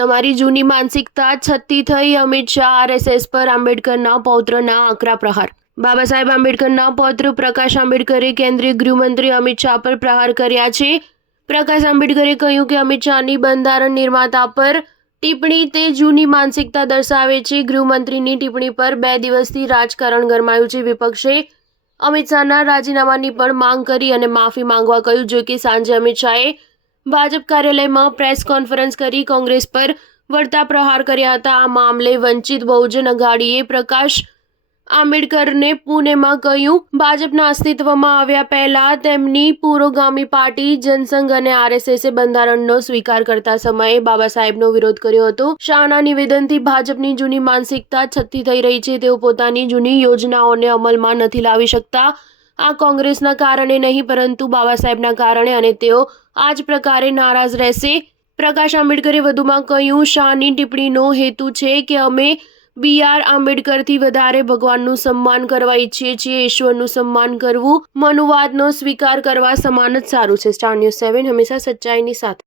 તમારી જૂની માનસિકતા છતી થઈ અમિત શાહ આરએસએસ પર આંબેડકરના પૌત્રના આકરા પ્રહાર। બાબા સાહેબ આંબેડકરના પૌત્ર પ્રકાશ આંબેડકરે કેન્દ્રીય ગૃહમંત્રી અમિત શાહ પર પ્રહાર કર્યા છે। પ્રકાશ આંબેડકરે કહ્યું કે અમિત શાહની બંધારણ નિર્માતા પર ટિપ્પણી તે જૂની માનસિકતા દર્શાવે છે। ગૃહમંત્રીની ટિપ્પણી પર 2 દિવસથી રાજકારણ ગરમાયું છે। વિપક્ષે અમિત શાહના રાજીનામાની પણ માંગ કરી અને માફી માંગવા કહ્યું। જો કે સાંજે અમિત શાહે ભાજપ કાર્યાલયમાં પ્રેસ કોન્ફરન્સ કરી કોંગ્રેસ પર વળતા પ્રહાર કર્યા હતા। આ મામલે વંચિત બહુજન અઘાડીએ પ્રકાશ આંબેડકરને પુણેમાં કહ્યું, ભાજપના અસ્તિત્વમાં આવ્યા પહેલા તેમની પુરોગામી પાર્ટી જનસંઘ અને આરએસએસે બંધારણનો સ્વીકાર કરતા સમયે બાબા સાહેબનો વિરોધ કર્યો હતો। શાહના નિવેદનથી ભાજપની જૂની માનસિકતા છતી થઈ રહી છે। તેઓ પોતાની જૂની યોજનાઓને અમલમાં નથી લાવી શકતા। આ કોંગ્રેસના કારણે નહીં પરંતુ બાબા સાહેબના કારણે અને તેઓ આ જ પ્રકારે નારાજ રહેશે। પ્રકાશ આંબેડકરે વધુમાં કહ્યું, શાહની ટિપ્પણીનો હેતુ છે કે અમે BR આંબેડકરથી વધારે ભગવાનનું સન્માન કરવા ઈચ્છીએ છીએ। ઈશ્વરનું સન્માન કરવું મનુવાદનો સ્વીકાર કરવા સમાન જ સારું છે। સ્ટાર ન્યૂઝ 7 હંમેશા સચ્ચાઈની સાથે।